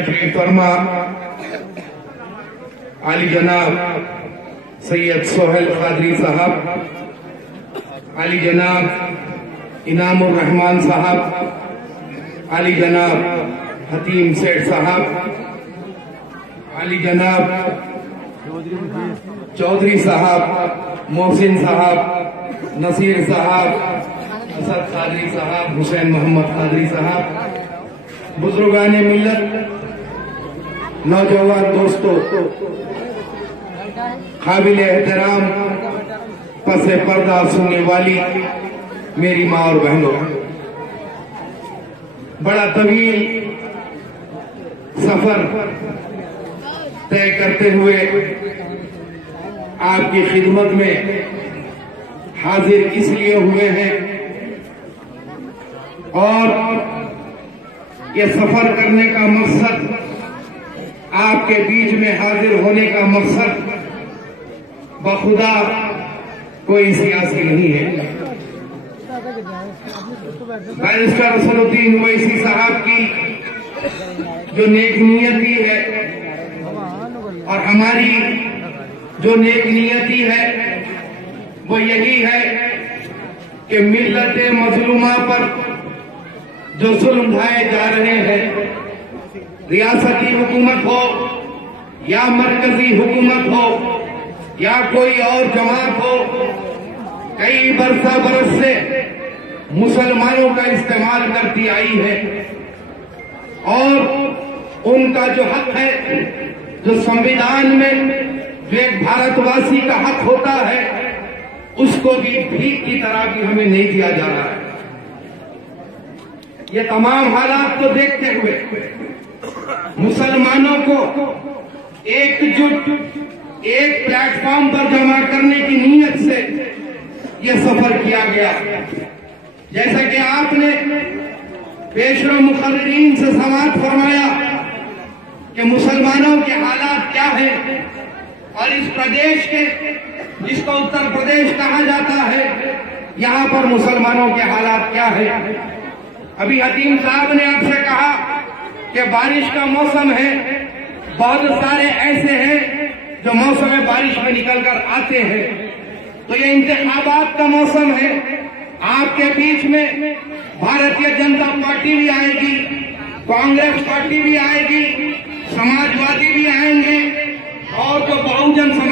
तशरीफ फरमा आली जनाब सैयद सोहेल कादरी साहब, आली जनाब इनामुर रहमान साहब, आली जनाब हतीम सेठ साहब, आली जनाब चौधरी साहब, मोहसिन साहब, नसीर साहब, असद कादरी साहब, हुसैन मोहम्मद कादरी साहब, बुजुर्गान मिल्लत, नौजवान दोस्तों, काबिल एहतराम पसे पर्दा सुनने वाली मेरी माँ और बहनों, बड़ा तवील सफर तय करते हुए आपकी खिदमत में हाजिर इसलिए हुए हैं और ये सफर करने का मकसद, आपके बीच में हाजिर होने का मकसद बखुदा कोई सियासी नहीं है। बैरिस्टर असदुद्दीन ओवैसी साहब की जो नेक नियति है और हमारी जो नेक नियति है वो यही है कि मिल्लत मजलूमा पर जो जुल्म ढाए जा रहे हैं, रियासती हुकूमत हो या मरकजी हुकूमत हो या कोई और जमात हो, कई बरस से मुसलमानों का इस्तेमाल करती आई है और उनका जो हक है, जो संविधान में जो एक भारतवासी का हक होता है, उसको भी भीख की तरह भी हमें नहीं दिया जा रहा है। ये तमाम हालात को देखते हुए मुसलमानों को एकजुट एक प्लेटफॉर्म पर जमा करने की नीयत से यह सफर किया गया। जैसा कि आपने पेशवा मुकर्रिरीन से समाअत फरमाया कि मुसलमानों के हालात क्या है और इस प्रदेश के, जिसको उत्तर प्रदेश कहा जाता है, यहाँ पर मुसलमानों के हालात क्या है। अभी हतीम साहब ने आपसे कहा कि बारिश का मौसम है, बहुत सारे ऐसे हैं जो मौसम बारिश में निकलकर आते हैं, तो ये इंतखाबात का मौसम है। आपके बीच में भारतीय जनता पार्टी भी आएगी, कांग्रेस पार्टी भी आएगी, समाजवादी भी आएंगे और जो बहुजन समाज